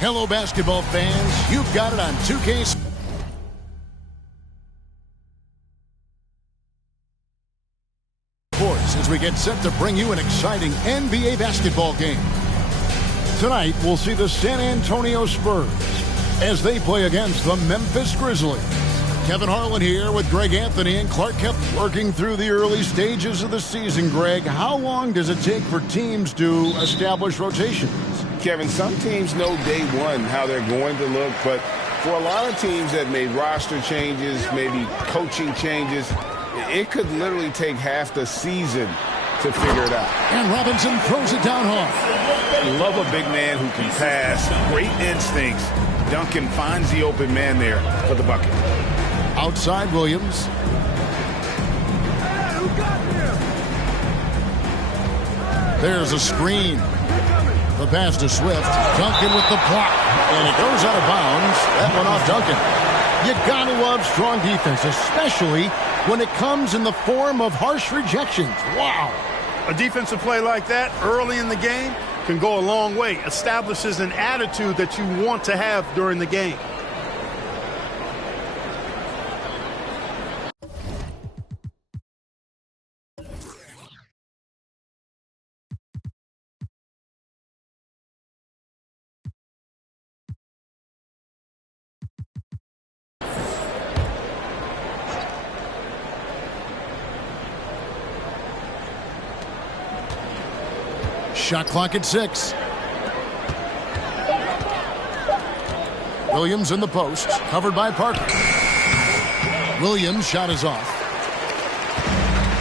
Hello, basketball fans. You've got it on 2K Sports as we get set to bring you an exciting NBA basketball game. Tonight, we'll see the San Antonio Spurs as they play against the Memphis Grizzlies. Kevin Harlan here with Greg Anthony and Clark kept working through the early stages of the season. Greg, how long does it take for teams to establish rotations? Kevin, some teams know day one how they're going to look, but for a lot of teams that made roster changes, maybe coaching changes, it could literally take half the season to figure it out. And Robinson throws it down hard. Love a big man who can pass, great instincts. Duncan finds the open man there for the bucket. Outside Williams. There's a screen. The pass to Swift. Duncan with the block. And it goes out of bounds. That one off Duncan. You gotta love strong defense, especially when it comes in the form of harsh rejections. Wow. A defensive play like that early in the game can go a long way. Establishes an attitude that you want to have during the game. Shot clock at 6. Williams in the post, covered by Parker. Williams' shot is off.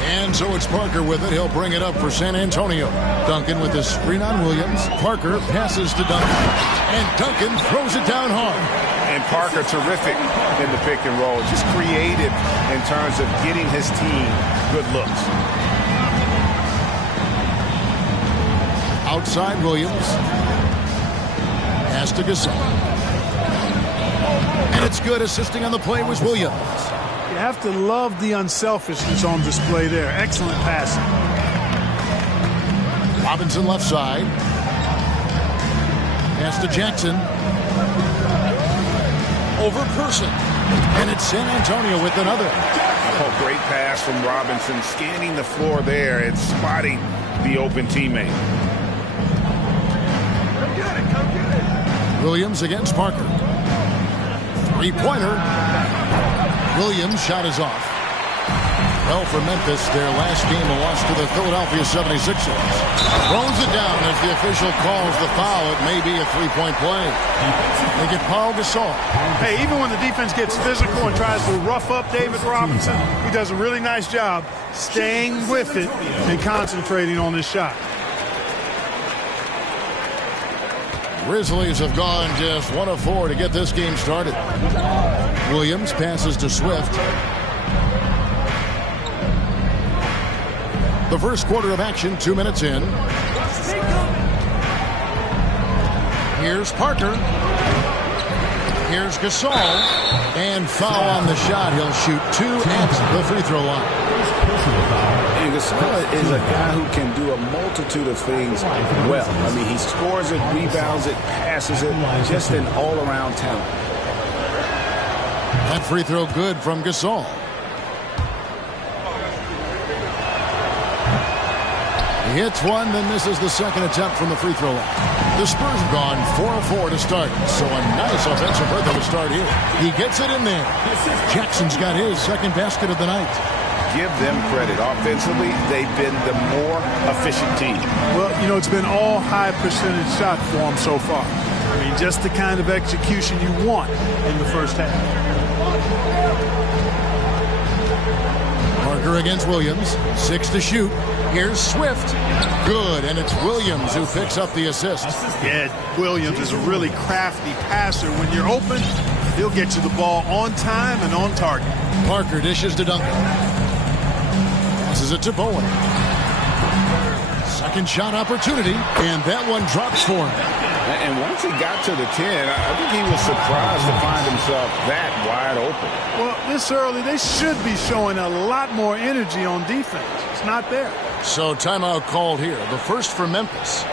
And so it's Parker with it. He'll bring it up for San Antonio. Duncan with his screen on Williams. Parker passes to Duncan. And Duncan throws it down hard. And Parker terrific in the pick and roll. Just creative in terms of getting his team good looks. Outside Williams. Pass to Gasol. And it's good. Assisting on the play was Williams. You have to love the unselfishness on display there. Excellent passing. Robinson left side. Pass to Jackson. Over Person. And it's San Antonio with another. Oh, great pass from Robinson. Scanning the floor there and spotting the open teammate. Williams against Parker. Three-pointer. Williams' shot is off. Well, for Memphis, their last game a loss to the Philadelphia 76ers. Throws it down as the official calls the foul. It may be a three-point play. They get Paul Gasol. Hey, even when the defense gets physical and tries to rough up David Robinson, he does a really nice job staying with it and concentrating on his shot. Grizzlies have gone just 1 of 4 to get this game started. Williams passes to Swift. The first quarter of action, 2 minutes in. Here's Parker. Here's Gasol. And foul on the shot. He'll shoot 2 at the free throw line. And Gasol is a guy who can do a multitude of things well. I mean, he scores it, rebounds it, passes it, just an all-around talent. That free throw good from Gasol. He hits one, then misses the second attempt from the free throw line. The Spurs have gone 4 of 4 to start, so a nice offensive rhythm to start here. He gets it in there. Jackson's got his second basket of the night. Give them credit. Offensively, they've been the more efficient team. Well, you know, it's been all high percentage shot for them so far. I mean, just the kind of execution you want in the first half. Parker against Williams. 6 to shoot. Here's Swift. Good, and it's Williams who picks up the assist. Yeah, Williams is a really crafty passer. When you're open, he'll get you the ball on time and on target. Parker dishes to Duncan. Passes it to Bowen. Second shot opportunity, and that one drops for him. And once he got to the 10, I think he was surprised to find himself that wide open. Well, this early, they should be showing a lot more energy on defense. It's not there. So timeout called here. The first for Memphis.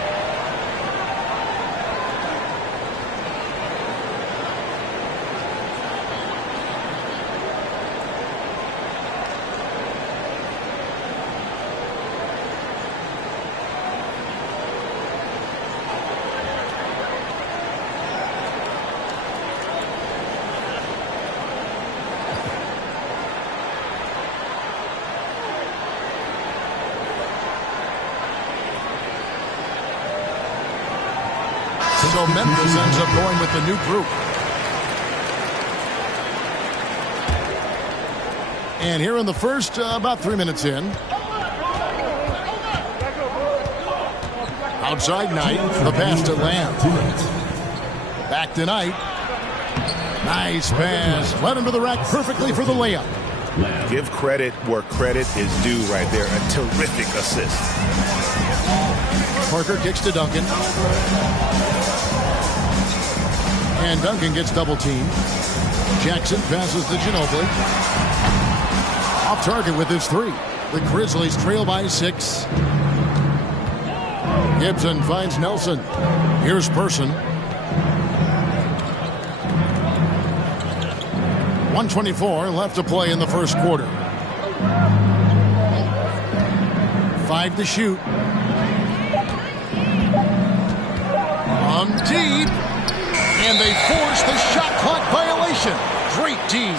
So Memphis ends up going with the new group. And here in the first, about 3 minutes in. Outside Knight, the pass to Lamb. Back to Knight. Nice pass. Led him to the rack perfectly for the layup. Give credit where credit is due right there. A terrific assist. Parker kicks to Duncan. And Duncan gets double teamed. Jackson passes to Ginobili. Off target with his three. The Grizzlies trail by 6. Gibson finds Nelson. Here's Person. 1:24 left to play in the first quarter. 5 to shoot. From deep. And they force the shot clock violation. Great team.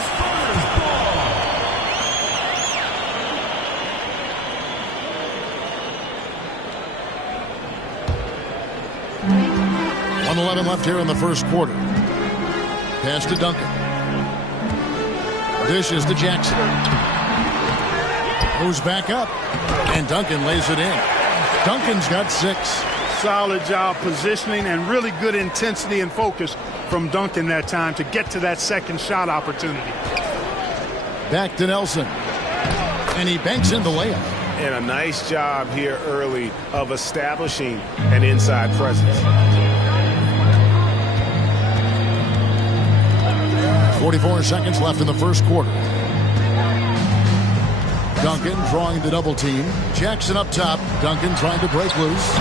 .11 left here in the first quarter. Pass to Duncan. Dishes to Jackson. Goes back up. And Duncan lays it in. Duncan's got 6. Solid job positioning and really good intensity and focus from Duncan that time to get to that second shot opportunity. Back to Nelson. And he banks in the layup. And a nice job here early of establishing an inside presence. 44 seconds left in the first quarter. Duncan drawing the double team. Jackson up top. Duncan trying to break loose.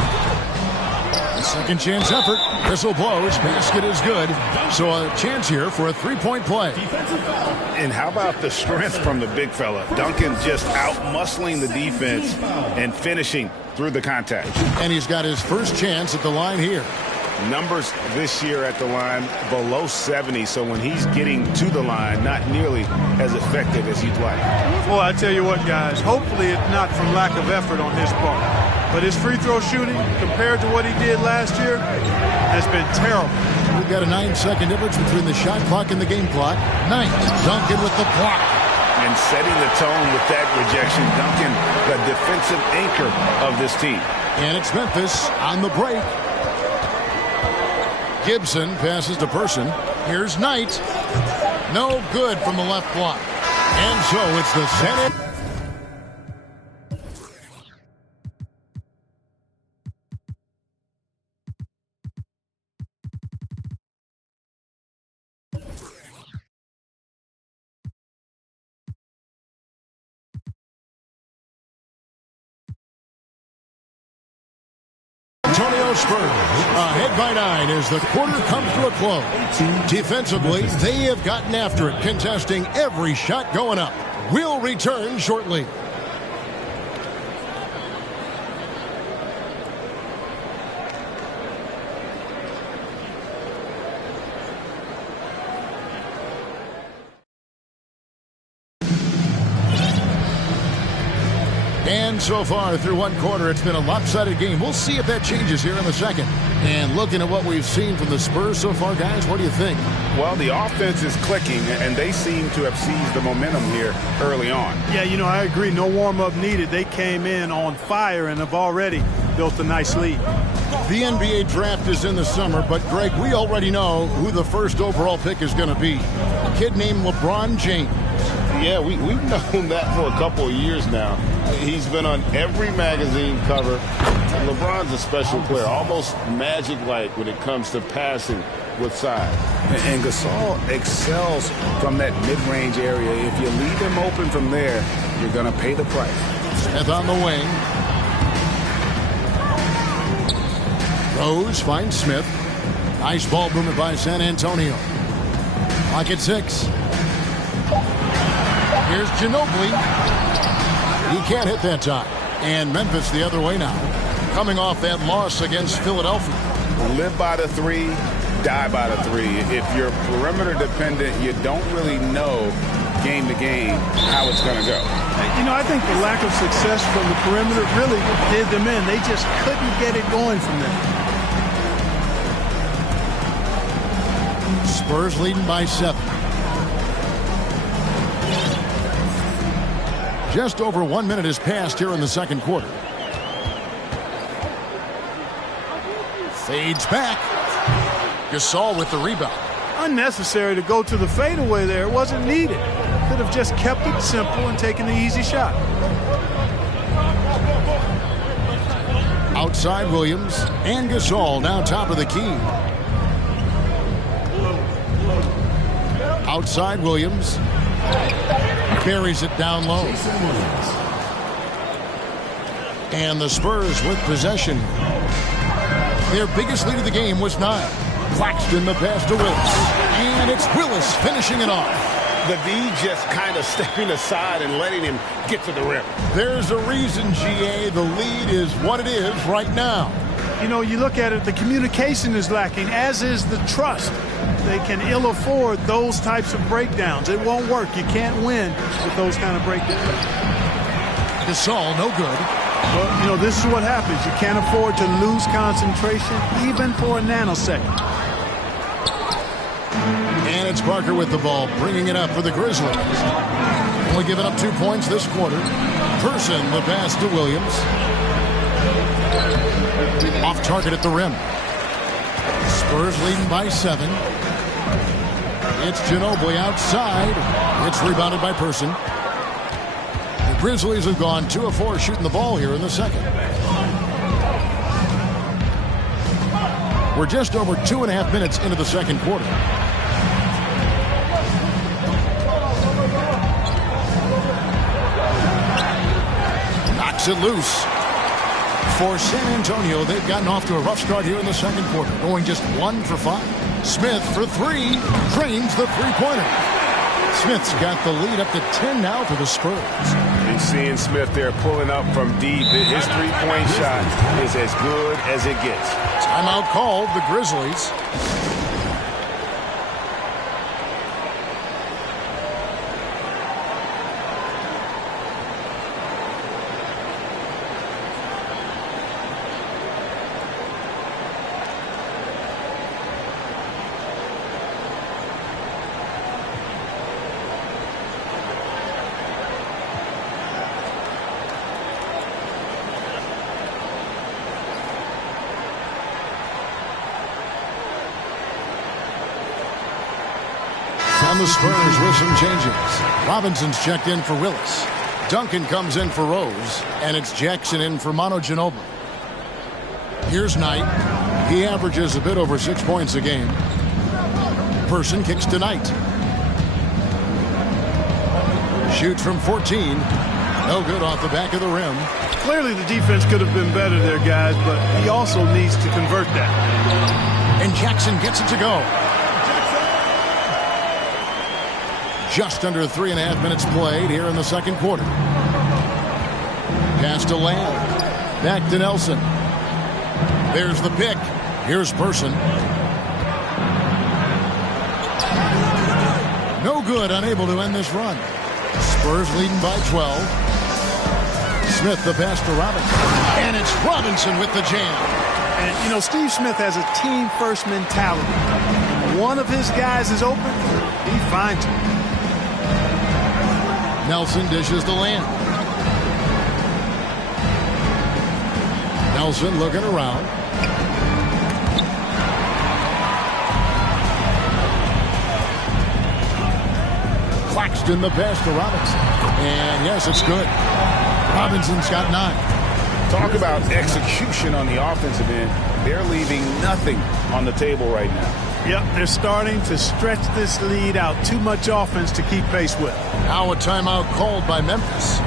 Second chance effort. Whistle blows. Basket is good. So a chance here for a three-point play. And how about the strength from the big fella? Duncan just out-muscling the defense and finishing through the contact. And he's got his first chance at the line here. Numbers this year at the line below 70, so when he's getting to the line, not nearly as effective as he'd like. Well, I tell you what, guys, hopefully it's not from lack of effort on his part. But his free throw shooting, compared to what he did last year, has been terrible. We've got a 9-second difference between the shot clock and the game clock. Knight, Duncan with the block. And setting the tone with that rejection, Duncan, the defensive anchor of this team. And it's Memphis on the break. Gibson passes to Person. Here's Knight. No good from the left block. And so it's the Senate. Spurs ahead by 9 as the quarter comes to a close. Defensively, they have gotten after it, contesting every shot going up. We'll return shortly. And so far through one quarter, it's been a lopsided game. We'll see if that changes here in the second. And looking at what we've seen from the Spurs so far, guys, what do you think? Well, the offense is clicking, and they seem to have seized the momentum here early on. Yeah, you know, I agree. No warm-up needed. They came in on fire and have already built a nice lead. The NBA draft is in the summer, but, Greg, we already know who the first overall pick is going to be. A kid named LeBron James. Yeah, we've known that for a couple of years now. He's been on every magazine cover. LeBron's a special player, almost magic-like when it comes to passing with size. And Gasol excels from that mid-range area. If you leave him open from there, you're going to pay the price. Smith on the wing. Rose finds Smith. Nice ball movement by San Antonio. Clock at 6. Here's Ginobili. He can't hit that time. And Memphis the other way now. Coming off that loss against Philadelphia. Live by the 3, die by the 3. If you're perimeter dependent, you don't really know game to game how it's going to go. You know, I think the lack of success from the perimeter really did them in. They just couldn't get it going from there. Spurs leading by 7. Just over 1 minute has passed here in the second quarter. Fades back. Gasol with the rebound. Unnecessary to go to the fadeaway there. It wasn't needed. Could have just kept it simple and taken the easy shot. Outside Williams and Gasol now top of the key. Outside Williams. Carries it down low. And the Spurs with possession. Their biggest lead of the game was 9. Claxton the pass to Willis. And it's Willis finishing it off. The D just kind of stepping aside and letting him get to the rim. There's a reason, GA, the lead is what it is right now. You know, you look at it, the communication is lacking, as is the trust. They can ill afford those types of breakdowns. It won't work. You can't win with those kind of breakdowns. Gasol, no good. Well, you know, this is what happens. You can't afford to lose concentration even for a nanosecond. And it's Parker with the ball, bringing it up for the Grizzlies. Only giving up 2 points this quarter. Person, the pass to Williams. Off target at the rim. Spurs leading by 7. It's Ginobili outside. It's rebounded by Person. The Grizzlies have gone 2 of 4 shooting the ball here in the second. We're just over 2.5 minutes into the second quarter. Knocks it loose. For San Antonio, they've gotten off to a rough start here in the second quarter, going just 1 for 5. Smith for 3, drains the three-pointer. Smith's got the lead up to 10 now for the Spurs. You're seeing Smith there pulling up from deep. His three-point shot is as good as it gets. Timeout called, the Grizzlies. And the Spurs with some changes. Robinson's checked in for Willis. Duncan comes in for Rose. And it's Jackson in for Manu Ginobili. Here's Knight. He averages a bit over 6 points a game. Person kicks to Knight. Shoots from 14. No good off the back of the rim. Clearly the defense could have been better there, guys, but he also needs to convert that. And Jackson gets it to go. Just under 3.5 minutes played here in the second quarter. Pass to Lamb. Back to Nelson. There's the pick. Here's Person. No good, unable to end this run. Spurs leading by 12. Smith the pass to Robinson. And it's Robinson with the jam. And, you know, Steve Smith has a team-first mentality. One of his guys is open, he finds it. Nelson dishes to Lamb. Nelson looking around. Claxton the pass to Robinson. And yes, it's good. Robinson's got 9. Talk about execution on the offensive end. They're leaving nothing on the table right now. Yep, they're starting to stretch this lead out. Too much offense to keep pace with. Now a timeout called by Memphis.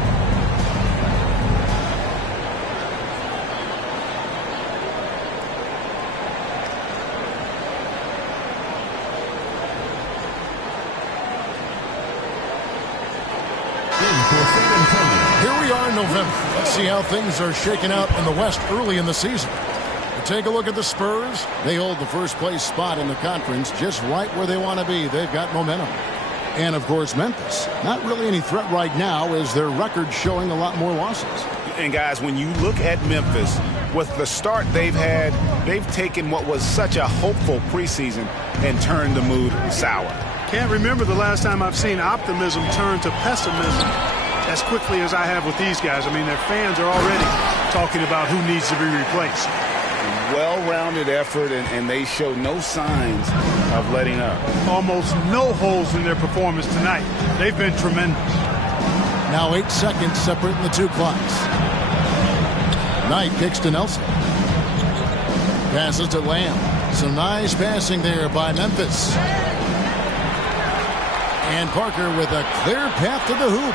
Here we are in November. Let's see how things are shaking out in the West early in the season. Take a look at the Spurs. They hold the first place spot in the conference just right where they want to be. They've got momentum. And, of course, Memphis. Not really any threat right now as their record showing a lot more losses. And, guys, when you look at Memphis, with the start they've had, they've taken what was such a hopeful preseason and turned the mood sour. Can't remember the last time I've seen optimism turn to pessimism as quickly as I have with these guys. I mean, their fans are already talking about who needs to be replaced. Well-rounded effort, and they show no signs of letting up. Almost no holes in their performance tonight. They've been tremendous. Now 8 seconds separating the two clocks. Knight kicks to Nelson. Passes to Lamb. Some nice passing there by Memphis. And Parker with a clear path to the hoop.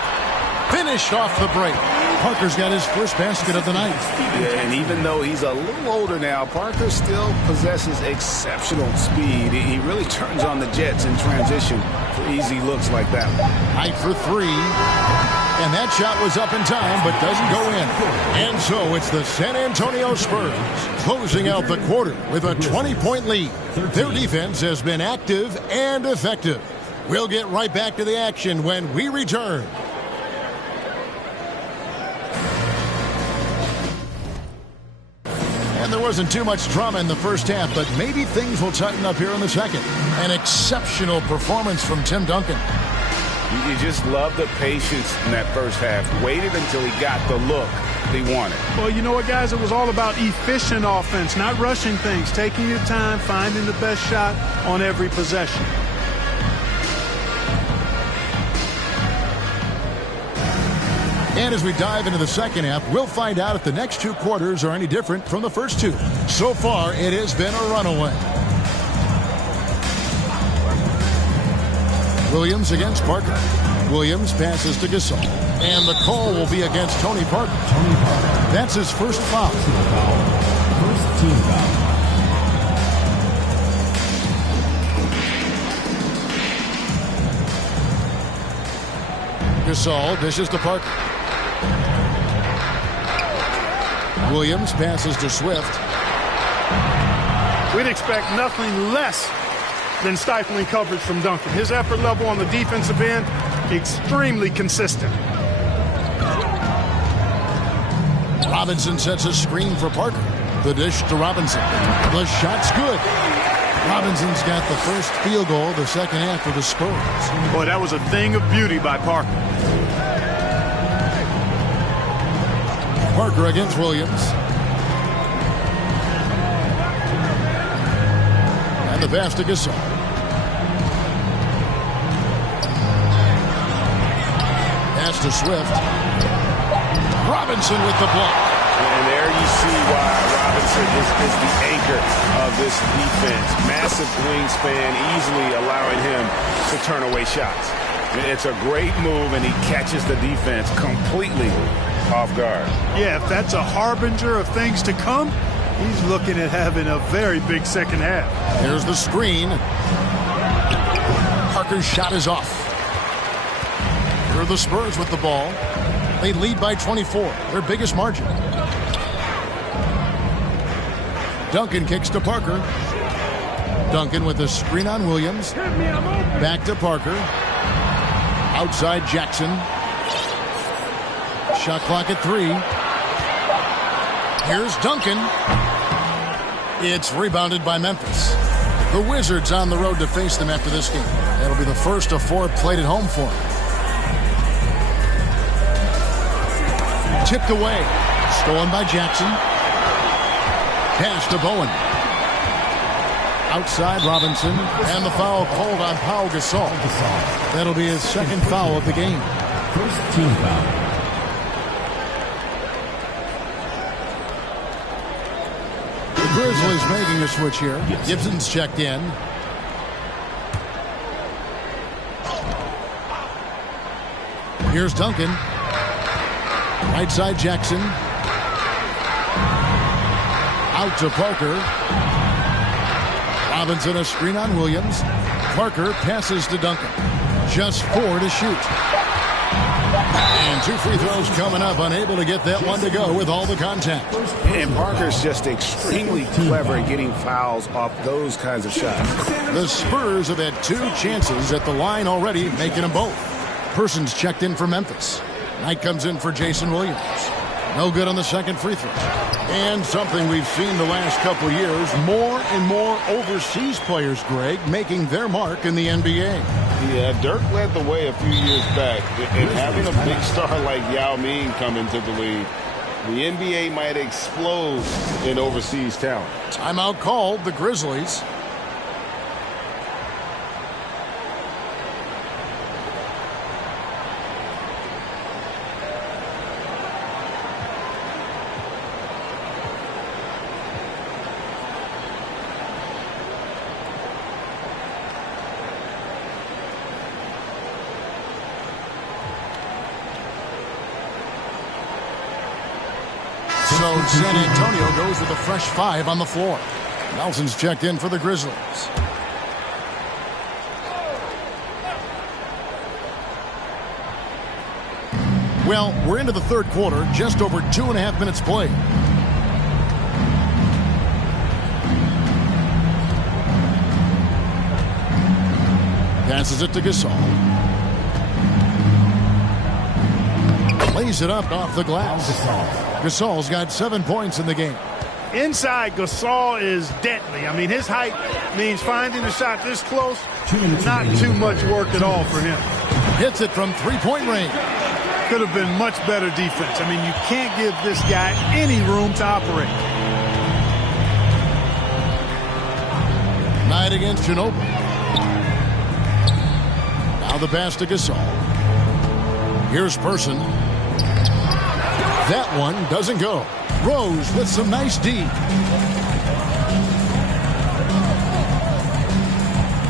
Finished off the break. Parker's got his first basket of the night. Yeah, and even though he's a little older now, Parker still possesses exceptional speed. He really turns on the jets in transition for easy looks like that. Knight for three. And that shot was up in time, but doesn't go in. And so it's the San Antonio Spurs closing out the quarter with a 20-point lead. Their defense has been active and effective. We'll get right back to the action when we return. And there wasn't too much drama in the first half, but maybe things will tighten up here in the second. An exceptional performance from Tim Duncan. You just love the patience in that first half. Waited until he got the look he wanted. Well, you know what, guys? It was all about efficient offense, not rushing things, taking your time, finding the best shot on every possession. And as we dive into the second half, we'll find out if the next two quarters are any different from the first two. So far, it has been a runaway. Williams against Parker. Williams passes to Gasol. And the call will be against Tony Parker. That's his first foul. First team foul. Gasol dishes to Parker. Williams passes to Swift. We'd expect nothing less than stifling coverage from Duncan. His effort level on the defensive end, extremely consistent. Robinson sets a screen for Parker. The dish to Robinson. The shot's good. Robinson's got the first field goal of the second half for the Spurs. Boy, that was a thing of beauty by Parker. Parker against Williams. And the pass to Gasol. Pass to Swift. Robinson with the block. And there you see why Robinson is the anchor of this defense. Massive wingspan, easily allowing him to turn away shots. It's a great move, and he catches the defense completely off guard. Yeah, if that's a harbinger of things to come, he's looking at having a very big second half. There's the screen. Parker's shot is off. Here are the Spurs with the ball. They lead by 24, their biggest margin. Duncan kicks to Parker. Duncan with the screen on Williams. Back to Parker. Outside Jackson. Shot clock at 3. Here's Duncan. It's rebounded by Memphis. The Wizards on the road to face them after this game. That'll be the first of 4 played at home for them. Tipped away. Stolen by Jackson. Pass to Bowen. Outside Robinson. And the foul called on Pau Gasol. That'll be his second foul of the game. First team foul. The Grizzlies making a switch here. Gibson's checked in. Here's Duncan. Right side Jackson. Out to Parker. Robinson a screen on Williams. Parker passes to Duncan. Just 4 to shoot. And 2 free throws coming up. Unable to get that one to go with all the contact. And Parker's just extremely clever at getting fouls off those kinds of shots. The Spurs have had 2 chances at the line already, making them both. Persons checked in for Memphis. Knight comes in for Jason Williams. No good on the second free throw. And something we've seen the last couple years, more and more overseas players, Greg, making their mark in the NBA. Yeah, Dirk led the way a few years back. And having a big star like Yao Ming come into the league, the NBA might explode in overseas talent. Timeout called, the Grizzlies. So San Antonio goes with a fresh 5 on the floor. Nelson's checked in for the Grizzlies. Well, we're into the third quarter, just over 2.5 minutes played. Passes it to Gasol. Lays it up off the glass. Gasol's got 7 points in the game. Inside, Gasol is deadly. I mean, his height means finding a shot this close, not too much work at all for him. Hits it from three-point range. Could have been much better defense. I mean, you can't give this guy any room to operate. Knight against Ginobili. Now the pass to Gasol. Here's Person. That one doesn't go. Rose with some nice D.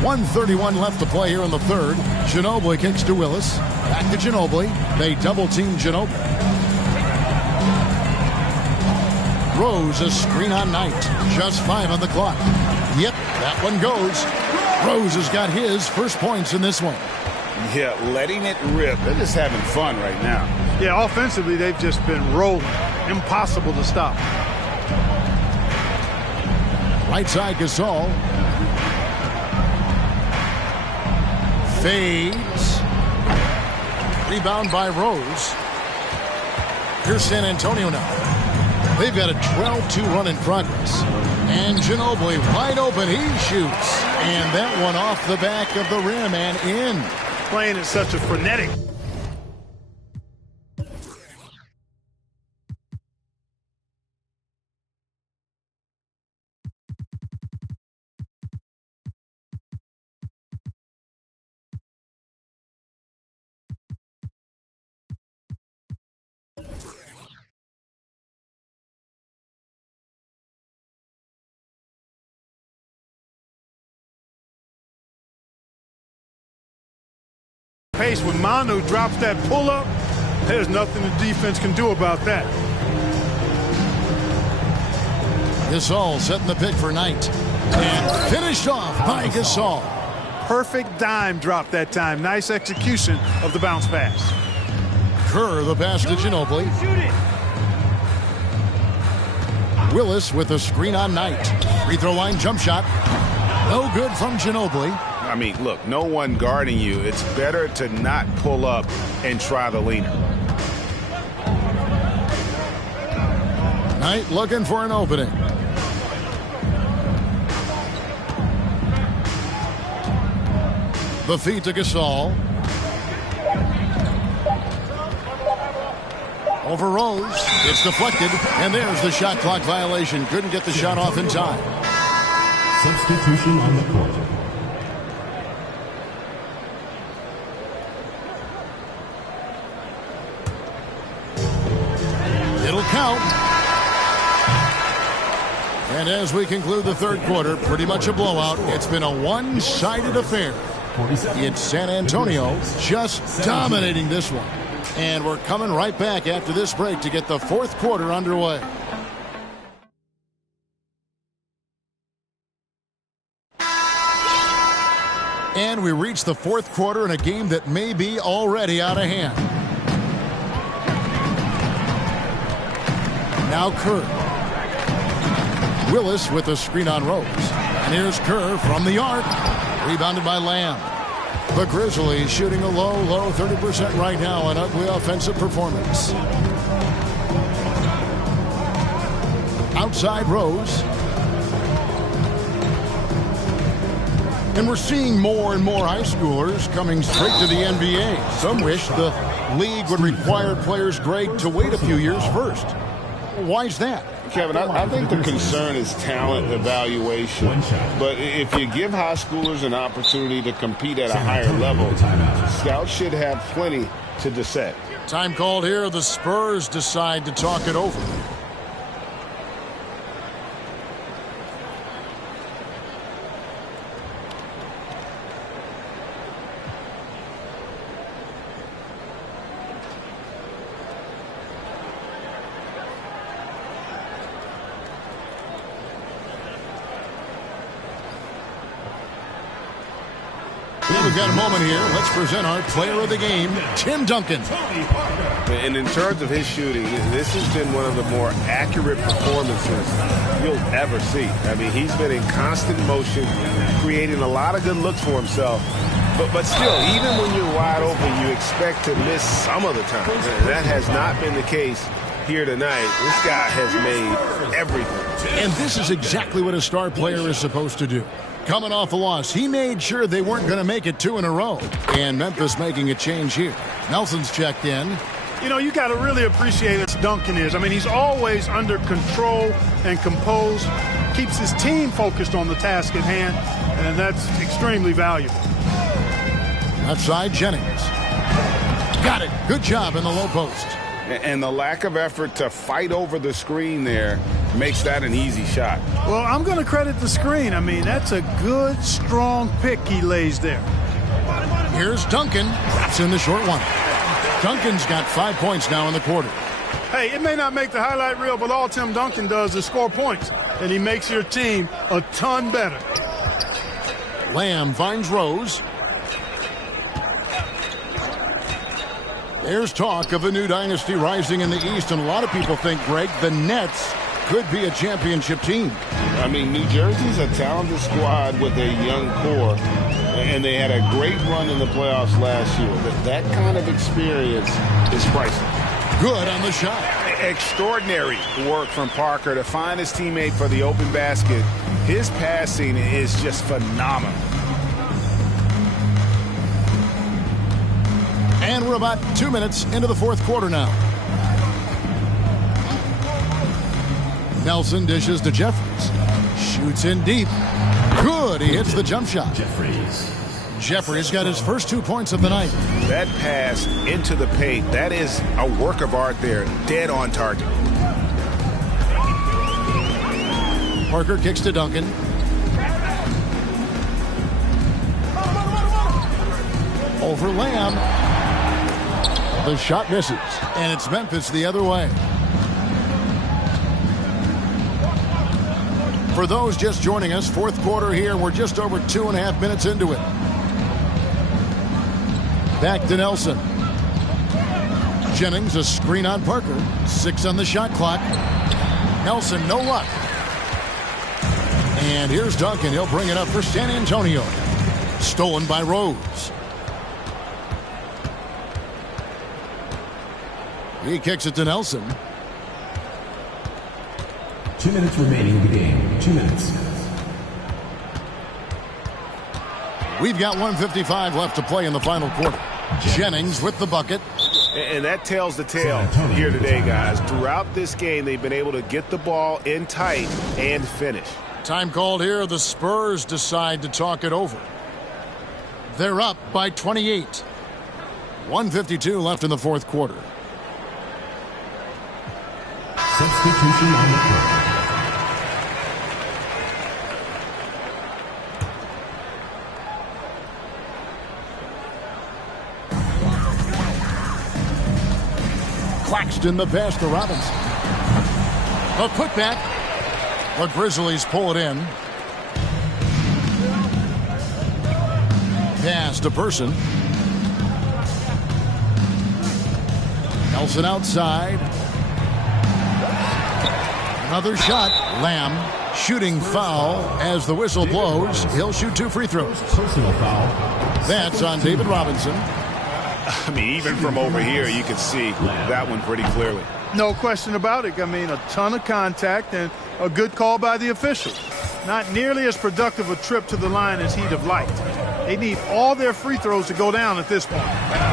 1:31 left to play here in the third. Ginobili kicks to Willis. Back to Ginobili. They double-team Ginobili. Rose a screen on Knight. Just 5 on the clock. Yep, that one goes. Rose has got his first points in this one. Yeah, letting it rip. They're just having fun right now. Yeah, offensively, they've just been rolling. Impossible to stop. Right side, Gasol. Fades. Rebound by Rose. Here's San Antonio now. They've got a 12-2 run in progress. And Ginobili wide open. He shoots. And that one off the back of the rim and in. Playing at such a frenetic pace. When Manu drops that pull-up, there's nothing the defense can do about that. Gasol setting the pick for Knight. And finished off by Gasol. Perfect dime drop that time. Nice execution of the bounce pass. Kerr the pass to Ginobili. Willis with a screen on Knight. Free throw line jump shot. No good from Ginobili. I mean, look, no one guarding you. It's better to not pull up and try the leaner. Knight looking for an opening. The feed to Gasol. Over Rose. It's deflected. And there's the shot clock violation. Couldn't get the shot off in time. Substitution on the court. It'll count. And as we conclude the third quarter, pretty much a blowout. It's been a one-sided affair. It's San Antonio just dominating this one. And we're coming right back after this break to get the fourth quarter underway. And we reach the fourth quarter in a game that may be already out of hand. Now Kerr. Willis with a screen on Rose. And here's Kerr from the arc. Rebounded by Lamb. The Grizzlies shooting a low 30% right now. An ugly offensive performance. Outside Rose. And we're seeing more and more high schoolers coming straight to the NBA. Some wish the league would require players' grade to wait a few years first. Why is that? Kevin, I think the concern is talent evaluation. But if you give high schoolers an opportunity to compete at a higher level, scouts should have plenty to dissect. Time called here. The Spurs decide to talk it over. We've got a moment here. Let's present our player of the game, Tim Duncan. And in terms of his shooting, this has been one of the more accurate performances you'll ever see. I mean, he's been in constant motion, creating a lot of good looks for himself. But still, even when you're wide open, you expect to miss some of the time. And that has not been the case here tonight. This guy has made everything. And this is exactly what a star player is supposed to do. Coming off a loss, he made sure they weren't going to make it 2 in a row. And Memphis making a change here. Nelson's checked in. You know, you got to really appreciate what Duncan is. I mean, he's always under control and composed, keeps his team focused on the task at hand, and that's extremely valuable. Left side, Jennings. Got it. Good job in the low post. And the lack of effort to fight over the screen there makes that an easy shot. Well, I'm going to credit the screen. I mean, that's a good, strong pick he lays there. Here's Duncan. That's in the short one. Duncan's got 5 points now in the quarter. Hey, it may not make the highlight reel, but all Tim Duncan does is score points, and he makes your team a ton better. Lamb finds Rose. There's talk of a new dynasty rising in the East, and a lot of people think, Greg, the Nets could be a championship team. I mean, New Jersey's a talented squad with a young core, and they had a great run in the playoffs last year. But that kind of experience is priceless. Good on the shot. Extraordinary work from Parker to find his teammate for the open basket. His passing is just phenomenal. And we're about 2 minutes into the fourth quarter now. Nelson dishes to Jeffries. Shoots in deep. Good. He hits the jump shot. Jeffries got his first 2 points of the night. That pass into the paint, that is a work of art there. Dead on target. Parker kicks to Duncan. Over Lamb. The shot misses, and it's Memphis the other way. For those just joining us, fourth quarter here, we're just over 2.5 minutes into it. Back to Nelson. Jennings, a screen on Parker. 6 on the shot clock. Nelson, no luck. And here's Duncan. He'll bring it up for San Antonio. Stolen by Rose. He kicks it to Nelson. 2 minutes remaining in the game. 2 minutes. We've got 1:55 left to play in the final quarter. Jennings with the bucket. And that tells the tale here today, guys. Throughout this game, they've been able to get the ball in tight and finish. Time called here. The Spurs decide to talk it over. They're up by 28. 1:52 left in the fourth quarter. Substitution on the court. Claxton the pass to Robinson. A putback. The Grizzlies pull it in. Pass to Person. Nelson outside. Another shot. Lamb shooting foul as the whistle blows. He'll shoot 2 free throws. Personal foul. That's on David Robinson. I mean, even from over here, you can see that one pretty clearly. No question about it. I mean, a ton of contact, and A good call by the officials. Not nearly as productive a trip to the line as he'd have liked. They need all their free throws to go down at this point.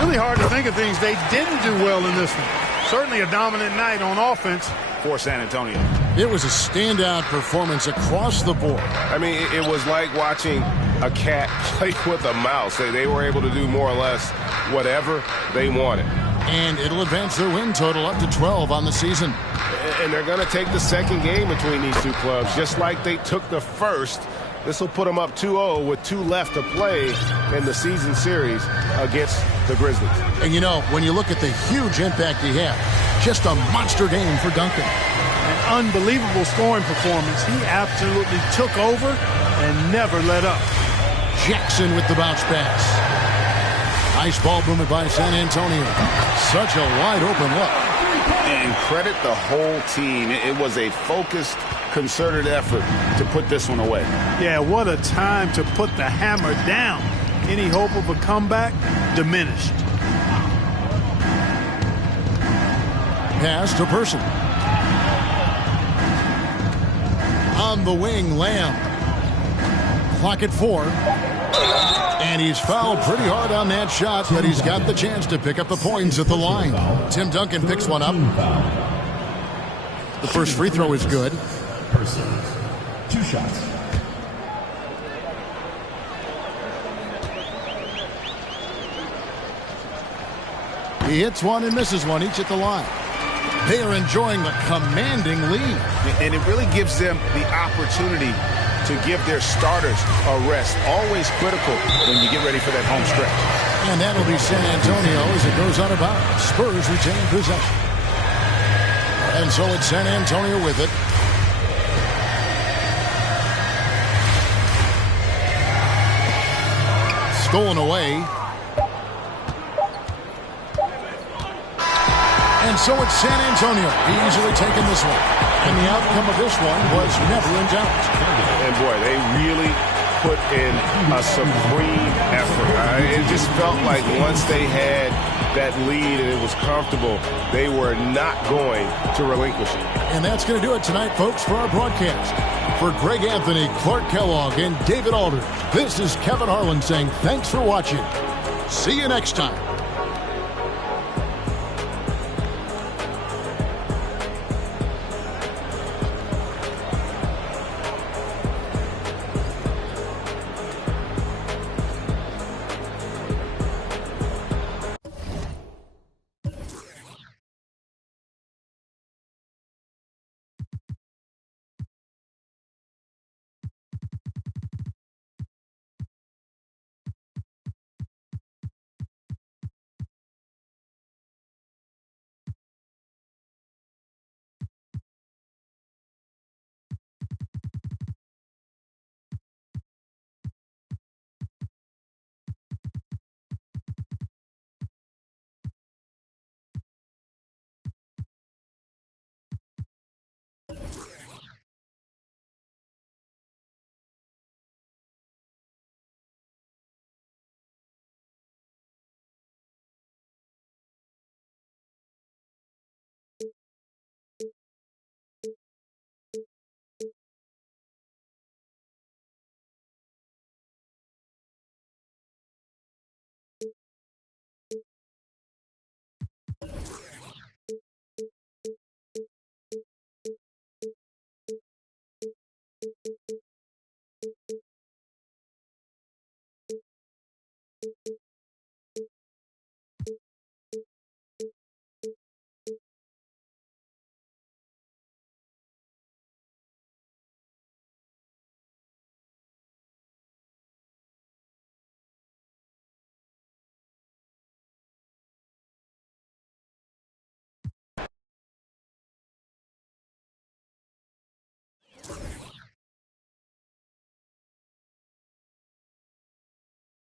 Really hard to think of things they didn't do well in this one. Certainly a dominant night on offense for San Antonio. It was a standout performance across the board. I mean, it was like watching a cat play with a mouse. They were able to do more or less whatever they wanted. And it'll advance their win total up to 12 on the season. And they're going to take the second game between these two clubs, just like they took the first. This will put them up 2-0 with 2 left to play in the season series against the Grizzlies. And, you know, when you look at the huge impact he had, just a monster game for Duncan. An unbelievable scoring performance. He absolutely took over and never let up. Jackson with the bounce pass. Nice ball movement by San Antonio. Such a wide open look. And credit the whole team. It was a focused, concerted effort to put this one away. Yeah, what a time to put the hammer down. Any hope of a comeback diminished. Pass to Person. On the wing, Lamb. Clock at 4. And he's fouled pretty hard on that shot, but he's got the chance to pick up the points at the line. Tim Duncan picks one up. The first free throw is good. Person. 2 shots. He hits one and misses one, each at the line. They are enjoying the commanding lead. And it really gives them the opportunity to give their starters a rest. Always critical when you get ready for that home stretch. And that'll be San Antonio as it goes out of bounds. Spurs retain possession. And so it's San Antonio with it. Stolen away. And so it's San Antonio easily taking this one. And the outcome of this one was never in doubt. And boy, they really put in a supreme effort. It just felt like once they had that lead and it was comfortable, they were not going to relinquish it. And that's going to do it tonight, folks, for our broadcast. For Greg Anthony, Clark Kellogg, and David Aldridge, this is Kevin Harlan saying thanks for watching. See you next time.